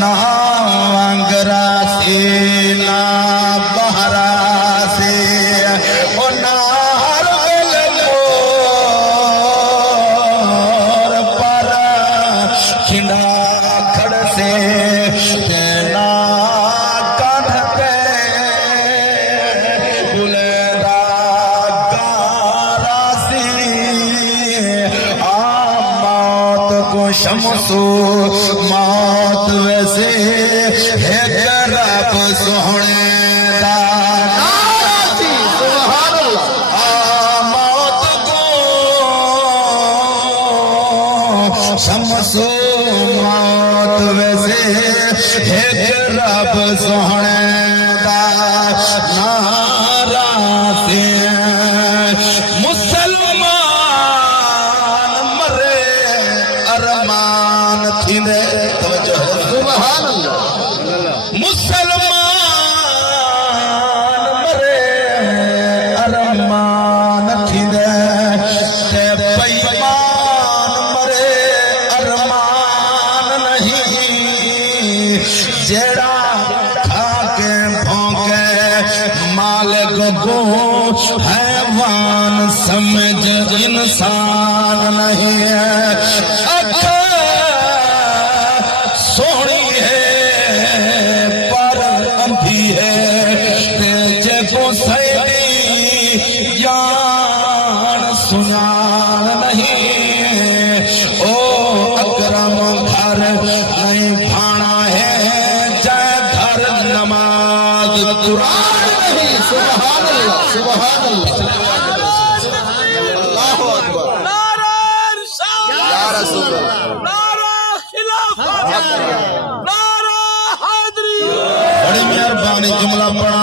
ना वंगरा से ना बहरा से ओ ना पर खिंडा खड़ से ना कांध पे बुलेदा गारा सी आ मौत को शमसो मौत वैसे है रब सोहने दा शमसो मौत वैसे है रब सोहने दा नारा से मुसलमान मरे अरमान थींदे तवज्जो है सुभान अल्लाह मुसलमान मरे अरमान थींदे ते बेईमान मरे अरमान नहीं जेड़ा खा के भौंके मालिक को हैवान समझ इंसान नहीं है सोहनी है पर अंधी है तेजे को सैदी यान सुनान नहीं ओ अकरम घर नहीं भाना है जय घर नमाज कुरान नहीं सुभान अल्लाह सुभान अल्लाह अल्लाहु अकबर नारा इरशाद या रसूल अल्लाह नारा खिलाफत नारा हैदरी बड़ी मेहरबानी जुमला पढ़ा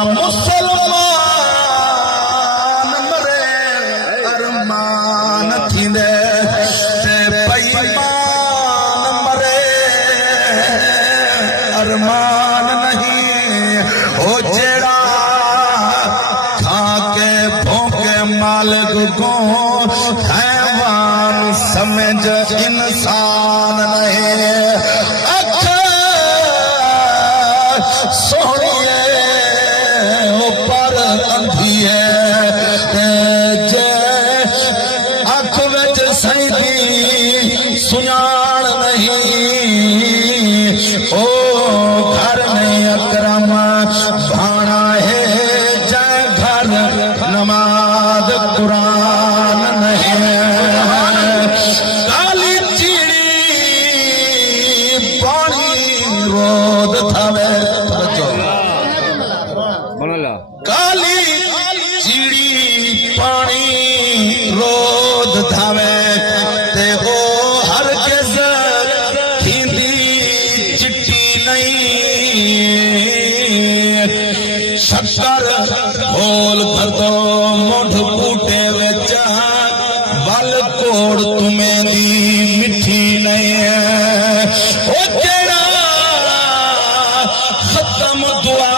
मुसलमान मरे अरमान थींदे ते बेईमान मरे अरमान नहीं ओ जेड़ा खा के भौंके मालिक को हैवान समझ इंसान नहीं सोहनी है ओ पर अंधी है जे अख विच सैदी सुनान नहीं ओ घर में अकरम भाना है जय घर नमाज कुरान नहीं काली चीड़ी पानी रोद थावे काली चीड़ी पानी रोद थावे ते ओ हर किस थींदी चिट्टी नहीं शक्कर घोल कर दो मुठ बूटे विच बल कोड़ तुम्हें दी मिठी नहीं है ओ जेड़ा खत्म दुआ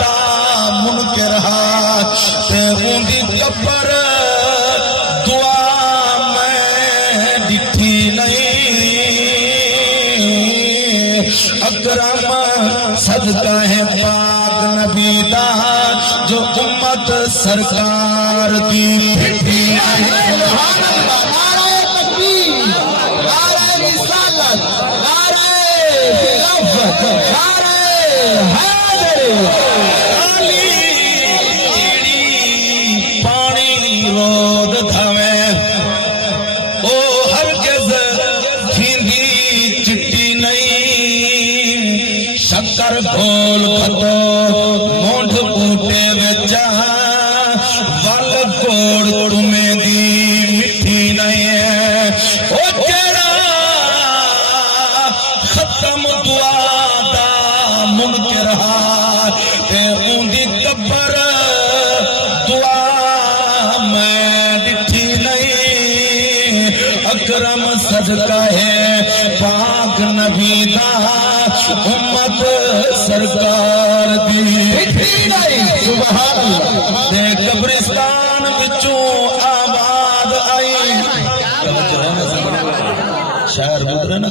दा मुनकर हा ते उंदी कब्र दुआ मैं दिखी नहीं अकरम सदका है पाक नबी दा जो उम्मत सरकार दी फिटी सुभान अल्लाह नारे तकबीर नारे रिसालत नारे खिलाफत नारे हैदरी काली चीड़ी पानी रोद थावे ओ हरगिज़ थींदी चिट्टी नहीं शक्कर घोल खतो मोंढ बूटे विच वल कोड़ तुम्हें दी मिठी नहीं है ओ जेड़ा खत्म दुआ दा मुनकर हा ते उंदी कब्र दुआ मैं दिखी नहीं अकरम सदका है पाक नबी दा उम्मत सरकार दी सुभान अल्लाह ते कब्रिस्तान विचों आवाज आई शायर गुजरे ना